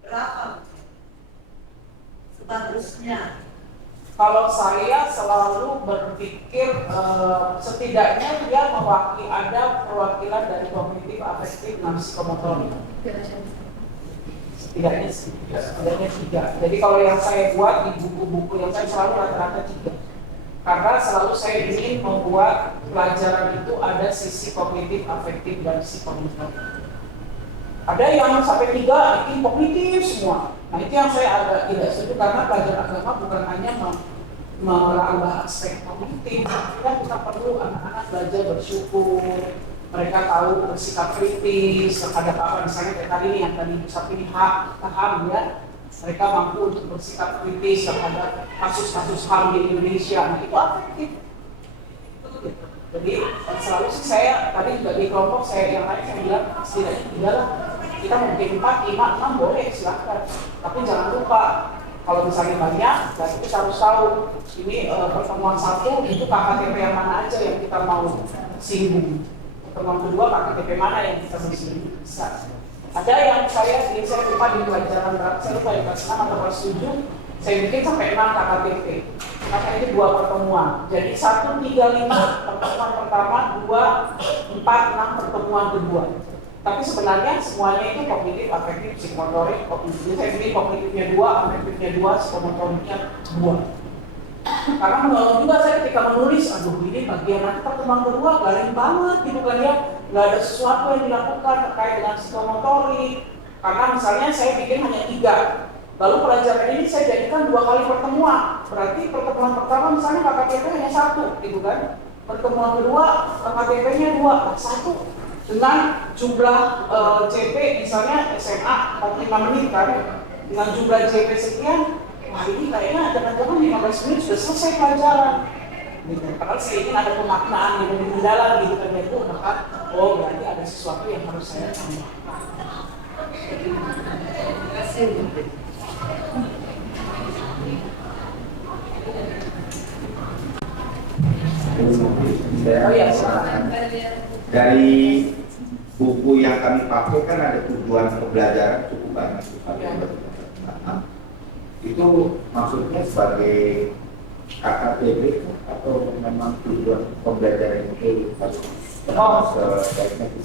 berapa? Sebagusnya. Kalau saya selalu berpikir setidaknya dia mewakili, ada perwakilan dari kognitif, afektif, dan psikomotorik. Setidaknya 3. Jadi kalau yang saya buat di buku-buku yang saya selalu rata-rata 3. Karena selalu saya ingin membuat pelajaran itu ada sisi kognitif, afektif, dan psikomotorik. Ada yang sampai 3 bikin kognitif semua. Nah, itu yang saya agak tidak setuju karena pelajaran agama bukan hanya merambah aspek kognitif. Kita perlu anak-anak belajar bersyukur, mereka tahu bersikap kritis terhadap apa, misalnya kayak tadi nih yang tadi Sapi paham ya, mereka mampu untuk bersikap kritis terhadap kasus-kasus HAM di Indonesia. Nah, itu afektif. Jadi selalu sih saya tadi juga di kelompok saya yang lain saya bilang setidaknya 3 lah. Kita mungkin 4, 5, 6 boleh silahkan. Tapi jangan lupa kalau misalnya banyak, berarti kita harus tahu ini pertemuan 1 itu KKTP yang mana aja yang kita mau singgung. Pertemuan kedua KKTP mana yang kita mesti bisa. Ada yang saya lupa di pelajaran berapa, saya lupa di kelas 6 atau kelas 7, saya bikin sampai 6 KKTP. Maka ini 2 pertemuan. Jadi 1, 3, 5 pertemuan pertama, 2, 4, 6 pertemuan kedua. Tapi sebenarnya semuanya itu kognitif, afektif, psikomotorik, kognitif. Saya bikin kognitifnya 2, afektifnya 2, psikomotoriknya 2. Karena menolong juga saya ketika menulis, aduh ini bagian nanti pertemuan kedua garing banget gitu kan ya, nggak ada sesuatu yang dilakukan terkait dengan psikomotorik. Karena misalnya saya bikin hanya 3, lalu pelajaran ini saya jadikan 2 kali pertemuan, berarti pertemuan pertama misalnya KKTP hanya 1 gitu kan, pertemuan kedua KKTP-nya 2, 1 dengan jumlah CP misalnya SMA 5 menit kan, dengan jumlah CP sekian. Wah ini kayaknya jangan-jangan 15 menit sudah selesai pelajaran gitu. Padahal saya ingin ada pemaknaan yang lebih mendalam gitu kan, itu maka oh berarti ada sesuatu yang harus saya tambahkan. Oh iya, silakan. Dari buku yang kami pakai kan ada tujuan pembelajaran cukup banyak. Itu maksudnya sebagai KKTB atau memang tujuan pembelajaran itu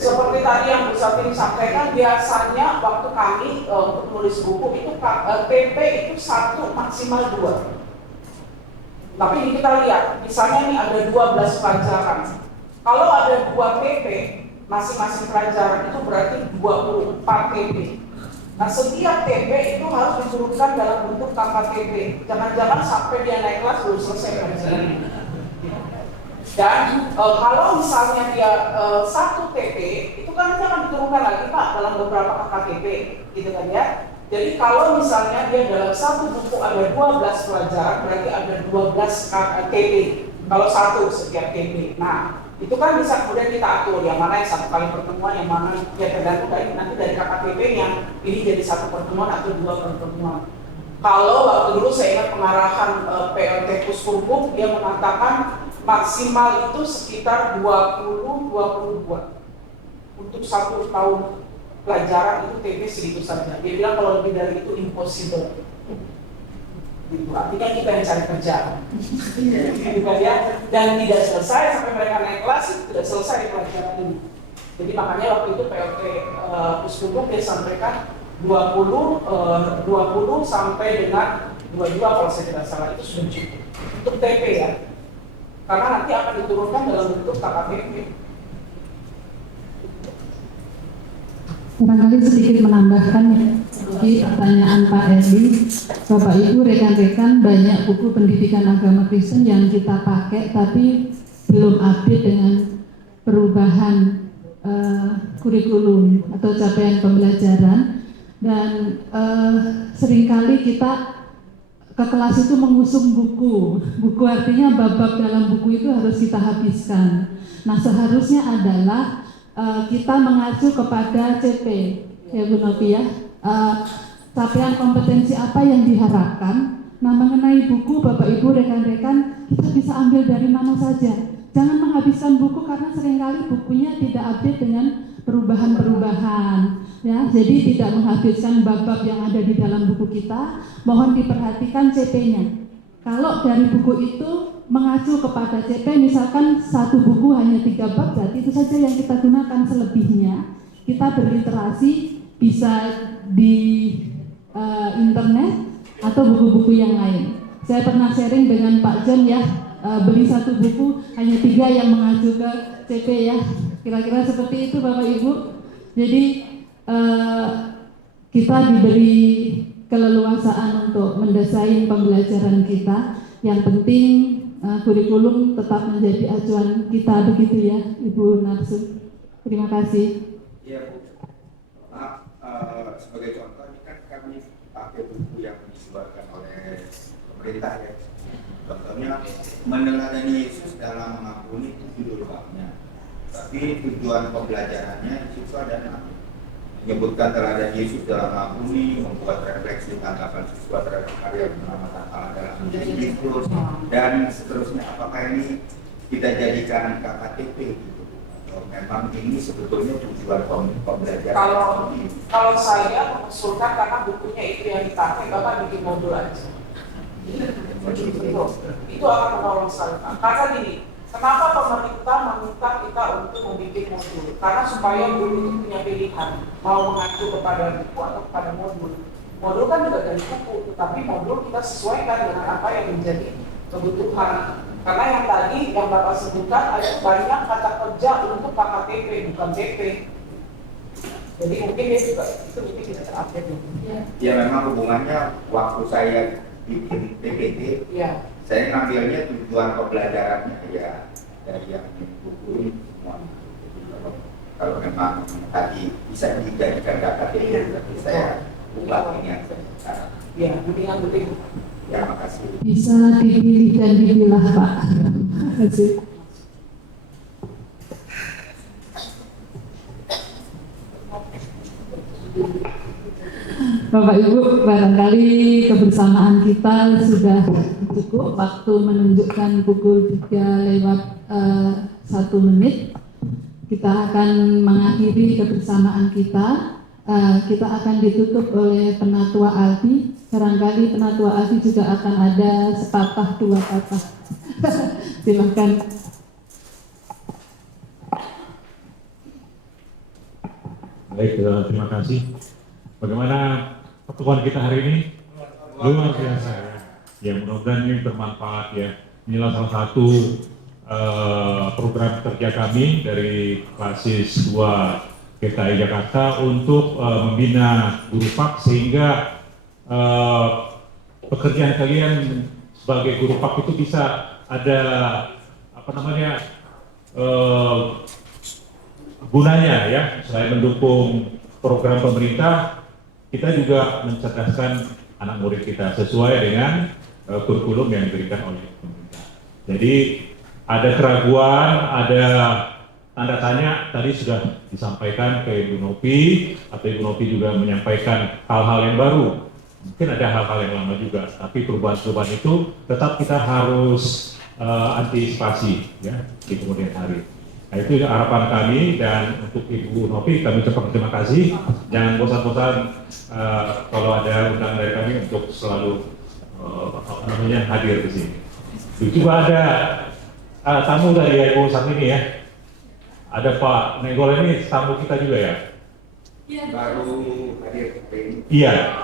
Seperti tadi yang Bu Sapin sampaikan, biasanya waktu kami untuk menulis buku itu PP itu 1 maksimal 2. Tapi ini kita lihat, misalnya nih ada 12 pelajaran. Kalau ada 2 PP, masing-masing pelajaran itu berarti 24 PP. Nah, setiap TP itu harus diturunkan dalam bentuk KKTP. Jangan-jangan sampai dia naik kelas belum selesai pelajaran. Dan kalau misalnya dia 1 TP, itu kan jangan diturunkan lagi Pak dalam beberapa KKTP, gitu kan ya. Jadi kalau misalnya dia dalam 1 buku ada 12 pelajaran, berarti ada 12 TP. Kalau 1 setiap TP. Nah, itu kan bisa kemudian kita atur yang mana yang 1 kali pertemuan, yang mana ya tergantung dari nanti dari KKTP-nya ini jadi 1 pertemuan atau 2 pertemuan. Kalau waktu dulu saya ingat pengarahan PLT Puskurkum, dia mengatakan maksimal itu sekitar 20-22 untuk 1 tahun pelajaran itu TP segitu saja. Dia bilang kalau lebih dari itu impossible. Gitu. Artinya kita yang cari kerja, gitu ya, dan tidak selesai sampai mereka naik kelas tidak selesai pelajaran ini. Jadi makanya waktu itu PLT Puskurkum dia sampaikan 20 sampai dengan 22 kalau saya tidak salah itu sudah cukup untuk TP ya, karena nanti akan diturunkan dalam bentuk KKTP. Barangkali sedikit menambahkan ya, di pertanyaan Pak Erdi, Bapak Ibu rekan-rekan banyak buku pendidikan agama Kristen yang kita pakai tapi belum update dengan perubahan kurikulum atau capaian pembelajaran, dan seringkali kita ke kelas itu mengusung buku artinya bab-bab dalam buku itu harus kita habiskan. Nah, seharusnya adalah kita mengacu kepada CP, ya Bu Novi ya, capaian kompetensi apa yang diharapkan. Nah, mengenai buku Bapak Ibu rekan-rekan, kita bisa ambil dari mana saja. Jangan menghabiskan buku karena seringkali bukunya tidak update dengan perubahan-perubahan, ya. Jadi tidak menghabiskan bab-bab yang ada di dalam buku kita. Mohon diperhatikan CP-nya. Kalau dari buku itu mengacu kepada CP, misalkan 1 buku hanya 3 bab, berarti itu saja yang kita gunakan. Selebihnya kita berliterasi bisa di internet atau buku-buku yang lain. Saya pernah sharing dengan Pak John ya, beli 1 buku hanya 3 yang mengacu ke CP ya, kira-kira seperti itu Bapak Ibu. Jadi kita diberi keleluasaan untuk mendesain pembelajaran kita. Yang penting kurikulum tetap menjadi acuan kita, begitu ya Ibu Narsu. Terima kasih. Iya Bu, maaf, sebagai contoh ini kan kami pakai buku yang dikeluarkan oleh pemerintah ya. Contohnya meneladani Yesus dalam mengampuni itu judul babnya, tapi tujuan pembelajarannya itu adalah menyebutkan teladan Yesus dalam mengampuni, membuat refleksi tanggapan siswa terhadap karya penyelamatan Allah dalam menjadi Kristus, dan seterusnya. Apakah ini kita jadikan KKTP gitu? Atau memang ini sebetulnya tujuan pembelajaran? Kalau saya mengusulkan karena bukunya itu yang dipakai, Bapak bikin modul aja. Itu akan menolong saya. Karena gini, kenapa pemerintah meminta kita untuk membuat modul? Karena supaya guru itu punya pilihan, mau mengacu kepada buku atau kepada modul. Modul kan juga dari buku, tetapi modul kita sesuaikan dengan apa yang menjadi kebutuhan. Karena yang tadi yang Bapak sebutkan ada banyak kata kerja untuk KKTP, bukan TP. Jadi mungkin dia juga itu mungkin tidak terupdate. Ya memang hubungannya waktu saya bikin PPT, Ya. saya ngambilnya tujuan pembelajarannya ya dari yang buku semua. Kalau memang tadi bisa dijadikan KKTP, tapi saya ubah ini yang sekarang. Ya, mendingan betul. Ya, makasih. Bisa dipilih dan dipilah Pak. Terima kasih. Bapak Ibu, barangkali kebersamaan kita sudah cukup. Waktu menunjukkan pukul 3:01. Kita akan mengakhiri kebersamaan kita. Kita akan ditutup oleh Penatua Aldi. Barangkali Penatua Aldi juga akan ada sepatah dua patah. Silakan. Baik, terima kasih. Bagaimana pertemuan kita hari ini? Luar biasa ya. Ya, mudah-mudahan ini bermanfaat ya. Inilah salah satu program kerja kami dari Klasis 2 GKI Jakarta untuk membina guru PAK sehingga pekerjaan kalian sebagai guru PAK itu bisa ada gunanya ya. Selain mendukung program pemerintah, kita juga mencerdaskan anak murid kita sesuai dengan kurikulum yang diberikan oleh pemerintah. Jadi ada keraguan, ada tanda tanya tadi sudah disampaikan ke Ibu Nopi, atau Ibu Nopi juga menyampaikan hal-hal yang baru. Mungkin ada hal-hal yang lama juga, tapi perubahan-perubahan itu tetap kita harus antisipasi ya di kemudian hari. Nah, itu harapan kami, dan untuk Ibu Nopi kami ucapkan terima kasih. Jangan bosan-bosan kalau ada undangan dari kami untuk selalu hadir di sini. Juga ada tamu dari Ibu Sarmini ya. Ada Pak Nenggol, ini tamu kita juga ya. Baru hadir. Iya,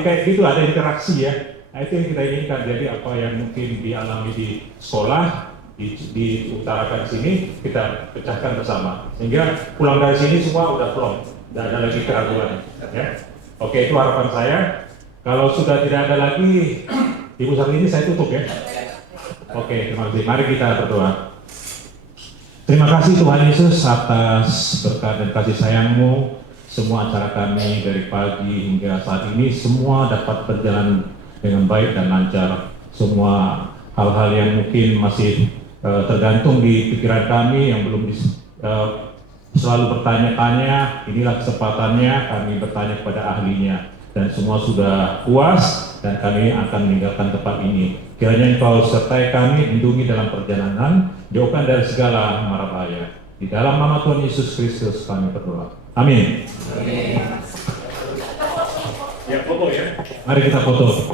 kayak gitu ada interaksi ya. Nah, itu yang kita inginkan. Jadi apa yang mungkin dialami di sekolah diutarakan di sini, kita pecahkan bersama. Sehingga pulang dari sini semua udah plong, tidak ada lagi keraguan. Ya. Oke, itu harapan saya. Kalau sudah tidak ada lagi, Ibu Sarmini, saya tutup ya. Oke, terima kasih. Mari kita berdoa. Terima kasih Tuhan Yesus atas berkat dan kasih sayang-Mu. Semua acara kami dari pagi hingga saat ini semua dapat berjalan dengan baik dan lancar. Semua hal-hal yang mungkin masih tergantung di pikiran kami yang belum selalu bertanya-tanya, inilah kesempatannya kami bertanya kepada ahlinya, dan semua sudah puas dan kami akan meninggalkan tempat ini. Kiranya Engkau sertai kami, lindungi dalam perjalanan, jauhkan dari segala mara bahaya. Di dalam nama Tuhan Yesus Kristus kami berdoa. Amin. Ya, foto ya. Mari kita foto.